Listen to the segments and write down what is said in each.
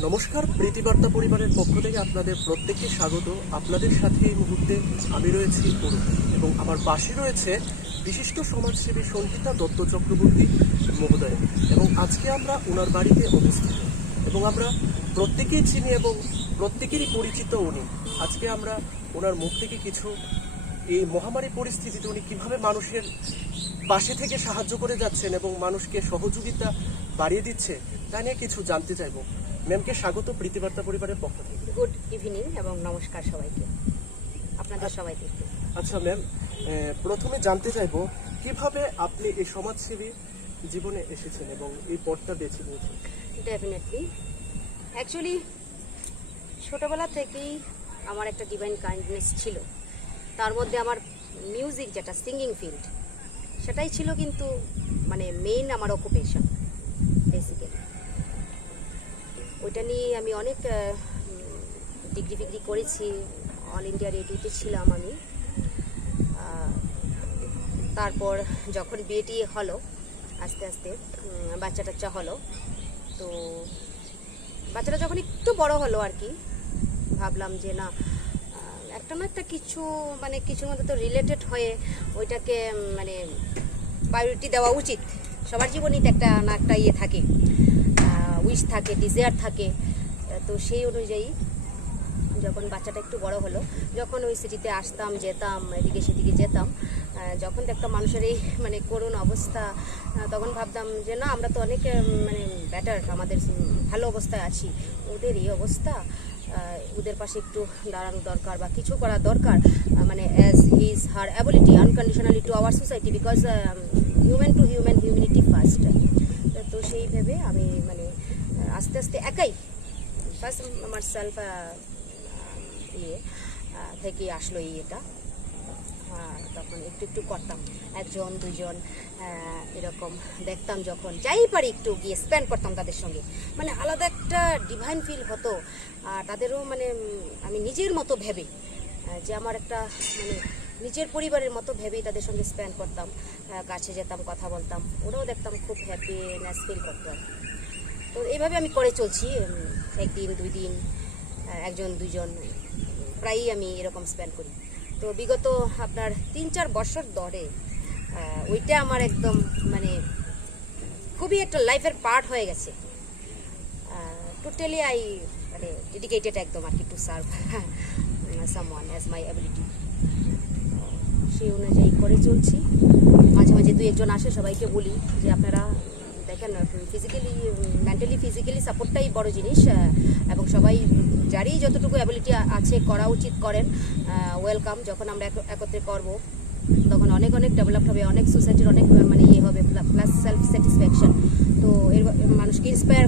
নমস্কার, প্রীতিবার্তা পরিবারের পক্ষ থেকে আপনাদের প্রত্যেককে স্বাগত। আপনাদের সাথে এই মুহূর্তে আমি রয়েছি অরুণ এবং আমার পাশে রয়েছে বিশিষ্ট সমাজসেবী সঙ্গীতা দত্ত চক্রবর্তী মহোদয়। এবং আজকে আমরা ওনার বাড়িতে অবস্থিত এবং আমরা প্রত্যেকেই চিনি এবং প্রত্যেকেরই পরিচিত উনি। আজকে আমরা ওনার মুখ থেকে কিছু এই মহামারী পরিস্থিতিতে উনি কীভাবে মানুষের পাশে থেকে সাহায্য করে যাচ্ছেন এবং মানুষকে সহযোগিতা বাড়িয়ে দিচ্ছে তা নিয়ে কিছু জানতে চাইব। ম্যামকে স্বাগত প্রীতিবার্তা পরিবারের পক্ষ থেকে। গুড ইভিনিং এবং নমস্কার সবাইকে, আপনাদের সবাইকে। আচ্ছা ম্যাম, প্রথমে জানতে চাইব কিভাবে আপনি এই সমাজসেবী জীবনে এসেছেন এবং এই পথটা বেছে নিয়েছেন। ডেফিনেটলি, অ্যাকচুয়ালি ছোটোবেলা থেকেই আমার একটা ডিভাইন কাইন্ডনেস ছিল। তার মধ্যে আমার মিউজিক যেটা সিঙ্গিং ফিল্ড সেটাই ছিল, কিন্তু মানে মেইন আমার অকুপেশন বেসিক্যালি। ওইটা নিয়ে আমি অনেক ডিগ্রি ফিগ্রি করেছি, অল ইন্ডিয়া রেডিওতে ছিলাম আমি। তারপর যখন বিয়েটি হলো, আস্তে আস্তে বাচ্চা টাচ্চা হলো, তো বাচ্চাটা যখন একটু বড় হলো আর কি, ভাবলাম যে না, একটা না একটা কিছু মানে কিছুর মধ্যে তো রিলেটেড হয়ে ওইটাকে মানে প্রায়োরিটি দেওয়া উচিত। সবার জীবনেই তো একটা না একটা ইয়ে থাকে, উইশ থাকে, ডিজায়ার থাকে। তো সেই অনুযায়ী যখন বাচ্চাটা একটু বড় হলো, যখন ওই সিটিতে আসতাম যেতাম, এদিকে সেদিকে যেতাম, যখন দেখতাম মানুষের এই মানে করুণ অবস্থা, তখন ভাবতাম যে না, আমরা তো অনেক মানে বেটার, আমাদের ভালো অবস্থায় আছি, ওদের এই অবস্থা, ওদের পাশে একটু দাঁড়ানো দরকার বা কিছু করা দরকার, মানে as his her ability unconditionally two our society, because human two human, humanity first. তো সেই ভেবে আমি মানে আস্তে আস্তে একাই ফার্স্ট আমার সেলফ ইয়ে থেকে আসলো এটা। তখন একটু একটু করতাম, একজন দুইজন এরকম দেখতাম, যখন যাই পারি একটু গিয়ে স্পেন্ড করতাম তাদের সঙ্গে, মানে আলাদা একটা ডিভাইন ফিল হতো। আর তাদেরও মানে আমি নিজের মতো ভেবে, যে আমার একটা মানে নিজের পরিবারের মতো ভেবেই তাদের সঙ্গে স্পেন্ড করতাম, কাছে যেতাম, কথা বলতাম, ওরাও দেখতাম খুব হ্যাপিনেস ফিল করতো। তো এইভাবে আমি করে চলছি, একদিন দুই দিন, একজন দুইজন, প্রায়ই আমি এরকম স্পেন্ড করি। তো বিগত আপনার 3-4 বছর ধরে ওইটা আমার একদম মানে খুবই একটা লাইফের পার্ট হয়ে গেছে। টোটালি আই মানে ডেডিকেটেড একদম আর কি, to serve someone as my ability. সেই অনুযায়ী করে চলছি। মাঝে মাঝে দুই একজন আসে, সবাইকে বলি যে আপনারা দেখেন, ফিজিক্যালি মেন্টালি ফিজিক্যালি সাপোর্টটাই বড় জিনিস, এবং সবাই যারই যতটুকু অ্যাবিলিটি আছে করা উচিত করেন, ওয়েলকাম। যখন আমরা একত্রে করব তখন অনেক অনেক ডেভেলপ হবে, অনেক সোসাইটির অনেক মানে ইয়ে হবে, প্লাস সেলফ স্যাটিসফ্যাকশন। তো এর মানুষকে ইন্সপায়ার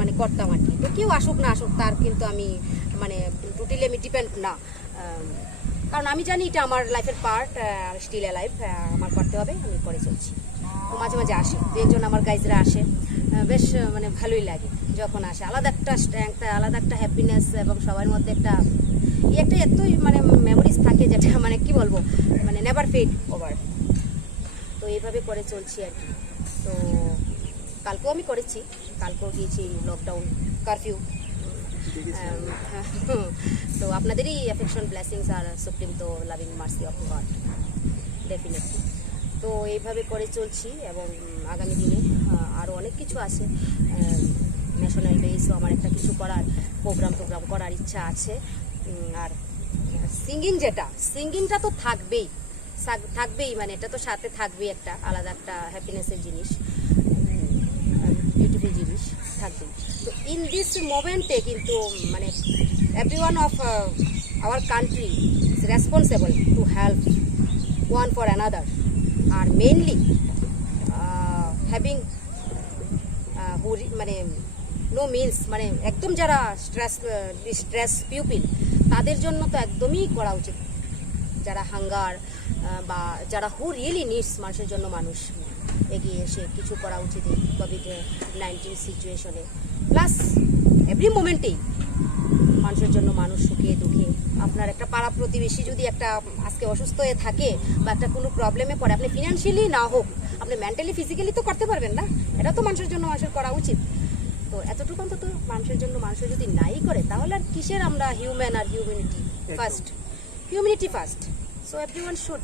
মানে করতাম আর কি। তো কেউ আসুক না আসুক তার কিন্তু আমি মানে টোটালি আমি ডিপেন্ড না, কারণ আমি জানি এটা আমার লাইফের পার্ট, স্টিল লাইফ, আমার করতে হবে, আমি করে চলছি। তো মাঝে মাঝে আসে দু একজন আমার গাইজরা আসে, বেশ মানে ভালোই লাগে যখন আসে। আলাদা একটা স্ট্রেংথ, আলাদা একটা হ্যাপিনেস, এবং সবার মধ্যে একটা এতই মানে মেমোরিজ থাকে, যেটা মানে কি বলবো, মানে নেভার ফেড ওভার। তো এইভাবে করে চলছি আর কি। তো কালকেও আমি করেছি, কালকেও গিয়েছি লকডাউন, কারফিউ। তো আপনাদেরই অ্যাফেকশন, ব্লেসিংস আর সুপ্রিম তো loving mercy of God, definitely. তো এইভাবে করে চলছি, এবং আগামী দিনে আরও অনেক কিছু আছে। ন্যাশনাল বেসও আমার একটা কিছু করার প্রোগ্রাম করার ইচ্ছা আছে। আর সিঙ্গিংটা তো থাকবেই, মানে এটা তো সাথে থাকবেই, একটা আলাদা একটা হ্যাপিনেসের জিনিস, বিউটিফুল জিনিস থাকবেই। তো ইন দিস মোমেন্টে কিন্তু মানে everyone of our country is responsible to help one for another, আর মেইনলি হ্যাভিং মানে নো মিনস, মানে একদম যারা স্ট্রেস পিউপিল, তাদের জন্য তো একদমই করা উচিত। যারা হাঙ্গার বা যারা হু রিয়েলি নিডস, মানুষের জন্য মানুষ এগিয়ে এসে কিছু করা উচিত এই কোভিড-19 সিচুয়েশনে। প্লাস এভরি মোমেন্টেই মানুষের জন্য মানুষ, সুখে দুঃখে। আপনার একটা পাড়া প্রতিবেশী যদি একটা আজকে অসুস্থ হয়ে থাকে বা একটা কোনো প্রবলেমে পড়ে, আপনি ফিনান্সিয়ালি না হোক, আপনি মেন্টালি ফিজিক্যালি তো করতে পারবেন না, এটা তো মানুষের জন্য মানুষের করা উচিত। তো তো এতটুকু অন্তত মানুষের জন্য মানুষের যদি নাই করে তাহলে আর কিসের আমরা হিউম্যান আর humanity first, humanity first. So everyone should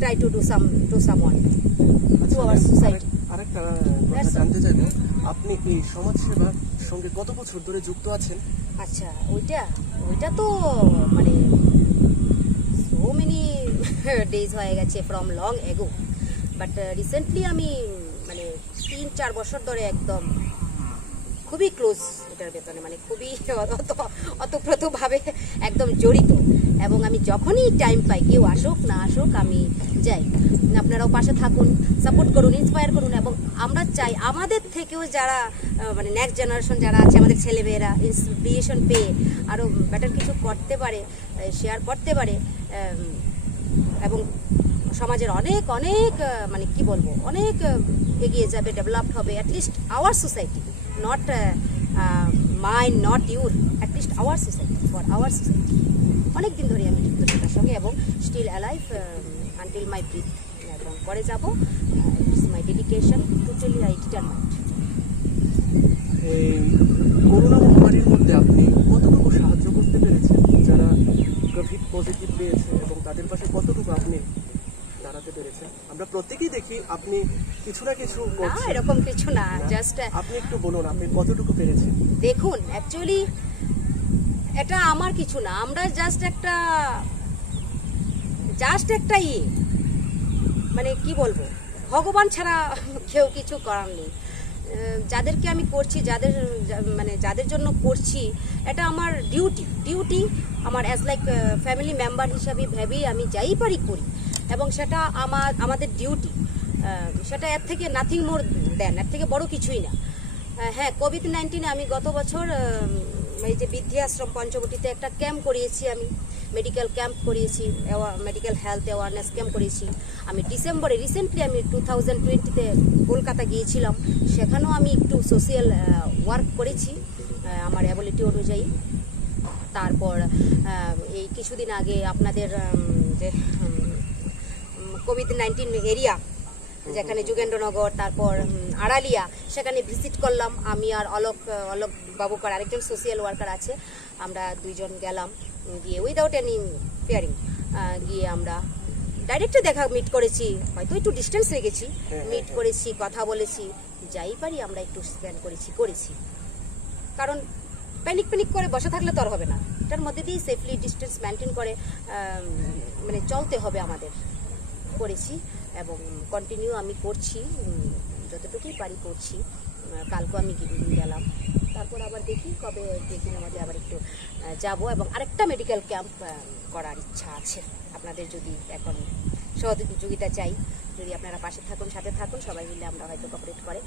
try to do someone to our society. আরেকটা কথা জানতে চাইবো, আপনি এই সমাজ সেবার সঙ্গে কত বছর ধরে যুক্ত আছেন? আচ্ছা, ওইটা তো মানে সো মেনি ডেজ হয়ে গেছে, from long ago. But recently আমি মানে 3-4 বছর ধরে একদম খুবই ক্লোজ এটার ভেতরে, মানে খুবই অতপ্রতভাবে একদম জড়িত। এবং আমি যখনই টাইম পাই, কেউ আসুক না আসুক, আমি যাই। আপনারাও পাশে থাকুন, সাপোর্ট করুন, ইন্সপায়ার করুন। এবং আমরা চাই আমাদের থেকেও যারা মানে নেক্সট জেনারেশন যারা আছে, আমাদের ছেলেমেয়েরা ইন্সপিরেশন পেয়ে আরও বেটার কিছু করতে পারে, শেয়ার করতে পারে, এবং সমাজের অনেক অনেক মানে কি বলবো, অনেক এগিয়ে যাবে, ডেভেলপড হবে। At least our society, not mine, not your, at least our society, for our society. অনেক দিন ধরে আমি যুক্ত সেটার সঙ্গে, এবং still alive until my breath. এবং করে যাবো, it's my dedication, totally I determined. এই করোনা মহামারীর মধ্যে আপনি কতটুকু সাহায্য করতে পেরেছেন যারা কোভিড পজিটিভ পেয়েছে, এবং তাদের পাশে কতটুকু আপনি দাঁড়াতে পেরেছেন? আমরা প্রত্যেকেই দেখি আপনি কিছু না কিছু না, করছেন। এরকম কিছু না, জাস্ট আপনি একটু বলুন আপনি কতটুকু পেরেছেন। দেখুন, অ্যাকচুয়ালি এটা আমার কিছু না, আমরা জাস্ট একটা মানে কি বলবো, ভগবান ছাড়া কেউ কিছু করার নেই। যাদেরকে আমি করছি, যাদের জন্য করছি, এটা আমার ডিউটি আমার অ্যাজ লাইক ফ্যামিলি মেম্বার হিসাবে ভেবেই আমি যাই পারি করি, এবং সেটা আমাদের ডিউটি। সেটা এর থেকে নাথিং মোর দেন, এর থেকে বড় কিছুই না। হ্যাঁ, কোভিড-19 আমি গত বছর এই যে বৃদ্ধাশ্রম পঞ্চবটিতে একটা ক্যাম্প করিয়েছি, আমি মেডিকেল ক্যাম্প করিয়েছি, মেডিকেল হেলথ অ্যাওয়ারনেস ক্যাম্প করিয়েছি। আমি ডিসেম্বরে রিসেন্টলি আমি 2020-তে কলকাতা গিয়েছিলাম, সেখানেও আমি একটু সোশিয়াল ওয়ার্ক করেছি আমার অ্যাবিলিটি অনুযায়ী। তারপর এই কিছুদিন আগে আপনাদের যে কোভিড-19 এরিয়া, যেখানে যোগেন্দ্রনগর, তারপর আড়ালিয়া, সেখানে ভিজিট করলাম আমি আর অলোক বাবুকার আরেকজন সোশিয়াল ওয়ার্কার আছে। আমরা দুইজন গেলাম, গিয়ে উইদাউট এনি ফেয়ারিং গিয়ে আমরা ডাইরেক্টলি মিট করেছি, হয়তো একটু ডিস্টেন্স রেখেছি, মিট করেছি, কথা বলেছি, যাই পারি আমরা একটু স্পেন্ড করেছি। কারণ প্যানিক করে বসে থাকলে তো আর হবে না, এটার মধ্যে দিয়ে সেফলি ডিস্টেন্স মেনটেন করে মানে চলতে হবে আমাদের। করেছি এবং কন্টিনিউ আমি করছি, যতটুকুই পারি করছি। কালকে আমি গেলাম, তারপর আবার দেখি কবে দেখি আমাদের আবার একটু যাব, এবং আরেকটা মেডিকেল ক্যাম্প করার ইচ্ছা আছে। আপনাদের যদি এখন সহযোগিতা চাই, যদি আপনারা পাশে থাকুন, সাথে থাকুন, সবাই মিলে আমরা হয়তো কোঅপারেট করে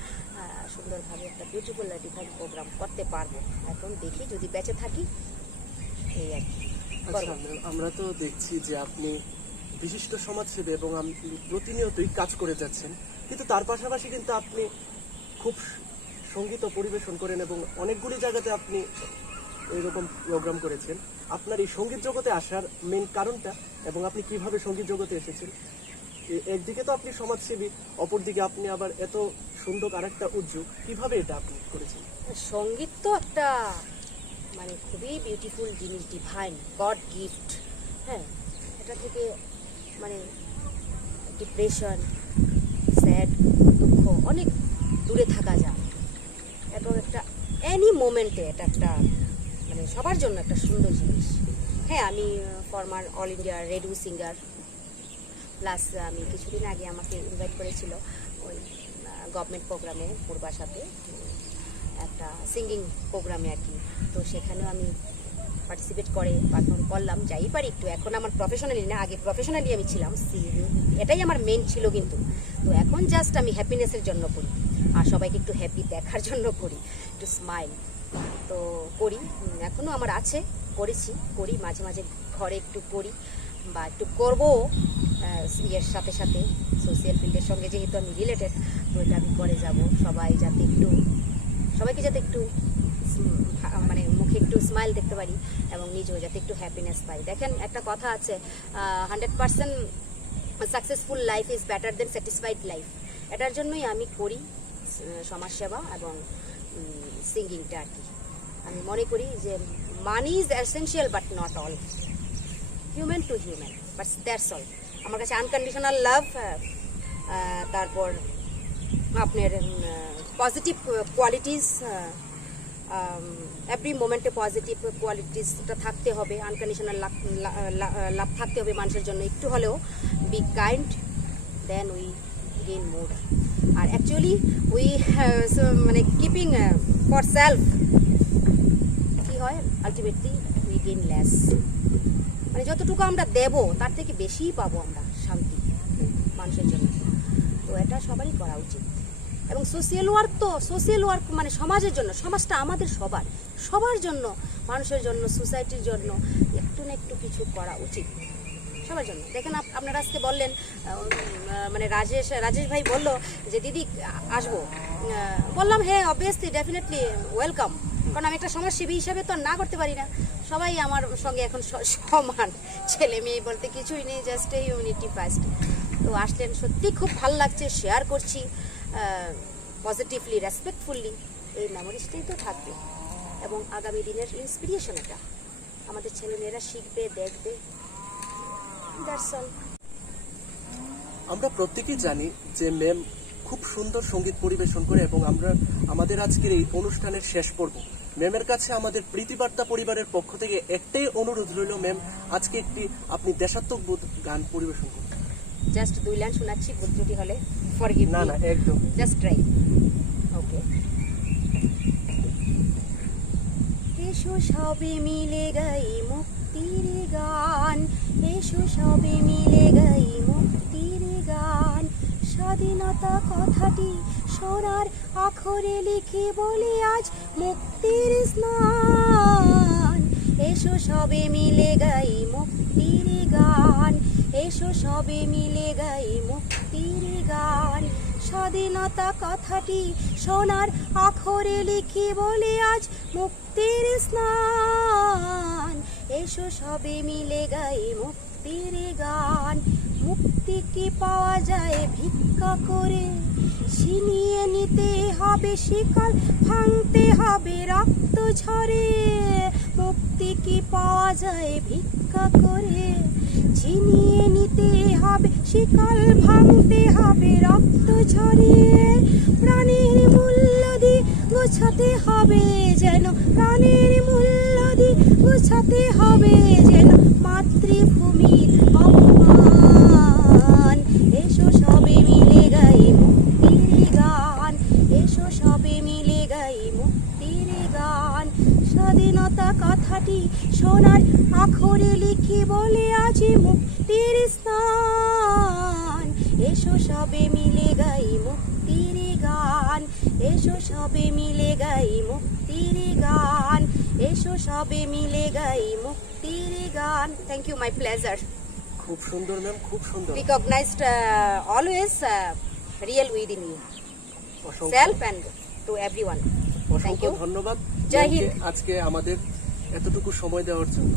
সুন্দরভাবে একটা বিউটিফুল ডিফাইন প্রোগ্রাম করতে পারবো। এখন দেখি যদি বেঁচে থাকি, এই আর কি। আচ্ছা, আমরা তো দেখছি যে আপনি বিশিষ্ট সমাজসেবী এবং আপনি প্রতিনিয়তই কাজ করে যাচ্ছেন, কিন্তু তার পাশাপাশি কিন্তু আপনি খুব সঙ্গীত পরিবেশন করেন এবং অনেকগুলি জায়গাতে আপনি এইরকম প্রোগ্রাম করেছেন। আপনার এই সঙ্গীত জগতে আসার মেন কারণটা, এবং আপনি কিভাবে সঙ্গীত জগতে এসেছেন? একদিকে তো আপনি সমাজসেবী, অপরদিকে আপনি আবার এত সুন্দর আরেকটা উদ্যোগ, কিভাবে এটা আপনি করেছেন? সঙ্গীত তো একটা মানে খুবই বিউটিফুল জিনিস, ডিভাইন গড গিফট। হ্যাঁ, এটা থেকে মানে ডিপ্রেশন, স্যাড, দুঃখ অনেক দূরে থাকা যায়, এবং একটা এনি মোমেন্টে এটা একটা মানে সবার জন্য একটা সুন্দর জিনিস। হ্যাঁ, আমি former all India radio singer, plus আমি কিছুদিন আগে আমাকে ইনভাইট করেছিল ওই গভর্নমেন্ট প্রোগ্রামে পূর্বাশাতে, একটা সিঙ্গিং প্রোগ্রামে আর কি। তো সেখানেও আমি পার্টিসিপেট পারফর্ম করলাম, যাই পারি একটু। এখন আমার প্রফেশনালি না, আগে প্রফেশনালি আমি ছিলাম, এটাই আমার মেন ছিল। কিন্তু তো এখন জাস্ট আমি হ্যাপিনেসের জন্য করি, আর সবাইকে একটু হ্যাপি দেখার জন্য করি, একটু স্মাইল তো করি। এখনও আমার আছে, করি মাঝে মাঝে ঘরে একটু করি, বা একটু করবো এর সাথে সাথে সোশিয়াল ফিল্ডের সঙ্গে যেহেতু আমি রিলেটেড, তো এটা আমি করে যাব। সবাইকে যাতে একটু মানে মুখে একটু স্মাইল দেখতে পারি, এবং নিজেও যাতে একটু হ্যাপিনেস পাই। দেখেন, একটা কথা আছে, 100% successful life is better then satisfied life. এটার জন্যই আমি করি, সমাজসেবা এবং সিঙ্গিংটা আর কি। আমি মনে করি যে money is essential but not all, human two human, but that's all. আমার কাছে আনকন্ডিশনাল লাভ, তারপর আপনার পজিটিভ কোয়ালিটিস, এভরি মোমেন্টে পজিটিভ কোয়ালিটিসটা থাকতে হবে, আনকন্ডিশনাল লাভ থাকতে হবে মানুষের জন্য। একটু হলেও be kind, then we gain more. আর অ্যাকচুয়ালি উই মানে কিপিং ফর সেলফ কী হয়, আলটিমেটলি উই গেইন লেস। মানে যতটুকু আমরা দেব তার থেকে বেশিই পাবো আমরা শান্তি মানুষের জন্য। তো এটা সবারই করা উচিত। এবং সোশ্যাল ওয়ার্ক মানে সমাজের জন্য, সমাজটা আমাদের সবার জন্য, মানুষের জন্য, সোসাইটির জন্য একটু না একটু কিছু করা উচিত সবার জন্য। দেখেন আপনারা আজকে বললেন, মানে রাজেশ ভাই বলল যে দিদি আসবো, বললাম হ্যাঁ অবভিয়াসলি ডেফিনেটলি ওয়েলকাম, কারণ আমি একটা সমাজসেবী হিসাবে তো আর না করতে পারি না। সবাই আমার সঙ্গে এখন সমান, ছেলে মেয়ে বলতে কিছুই নেই, জাস্ট ইউনিটি ফার্স্ট। তো আসলেন, সত্যি খুব ভালো লাগছে, শেয়ার করছি পজিটিভলি, রেসপেক্টফুলি। এই মেমোরিজটাই তো থাকবে এবং আগামী দিনের ইন্সপিরেশন এটা আমাদের ছেলেমেয়েরা শিখবে, দেখবে। That's all. আমরা প্রত্যেকেই জানি যে ম্যাম খুব সুন্দর সঙ্গীত পরিবেশন করে এবং আমরা আমাদের আজকের এই অনুষ্ঠানের শেষ পর্ব ম্যামের কাছে আমাদের প্রীতিবার্তা পরিবারের পক্ষ থেকে একটাই অনুরোধ রইল, ম্যাম আজকে আপনি দেশাত্মবোধ গান পরিবেশন করুন। জাস্ট 2 লাইন শোনাচ্ছি, ভুল ত্রুটি হলে ফরগিভ মি। না একদম জাস্ট ট্রাই। ওকে। এসো সবে মিলে গাই মুক্তির গান, এসো সবে মিলে গাই মুক্তির গান। স্বাধীনতা কথাটি সোনার আখরে লিখে বলে আজ মুক্তির স্নান। এসো সবে মিলে গাই মুক্তির গান, এসো সবে মিলে গাই মুক্তির গান। স্বাধীনতা কথাটি সোনার আখরে লিখে বলে আজ মুক্তির স্নান। এসো সবে মিলে গাই মুক্তির গান। মুক্তি কি পাওয়া যায় ভিক্ষা করে, ছিনিয়ে নিতে হবে শিকল, ভাঙতে হবে রক্ত ঝরে। মুক্তি কি পাওয়া যায় ভিক্ষা করে, ছিনিয়ে নিতে হবে শিকল, ভাঙতে হবে রক্ত ঝরে। প্রাণের মূল্য দিয়ে গোছাতে হবে যেন, প্রাণের মূল্য দিয়ে গোছাতে হবে যেন মাতৃভূমির অপমান। এসো সবে মিলে গাই মুক্তির গান, এসো সবে মিলে গাই মুক্তির গান। স্বাধীনতা কথাটি সোনার আখরে লিখে বলে আজ মুক্তির স্থান। এসো সবে মিলে গাই মুক্তির গান, এসো সবে মিলে গাই মুক্তির গান, এসো সবে মিলে গাই মুক্তির গান। Thank you, my pleasure. খুব সুন্দর ম্যাম, খুব সুন্দর। Recognized always real within you, অসংখ্য self and to everyone. Thank অসংখ্য you. ধন্যবাদ জয় হিন্দ। আজকে আমাদের এতটুকু সময় দেওয়ার জন্য।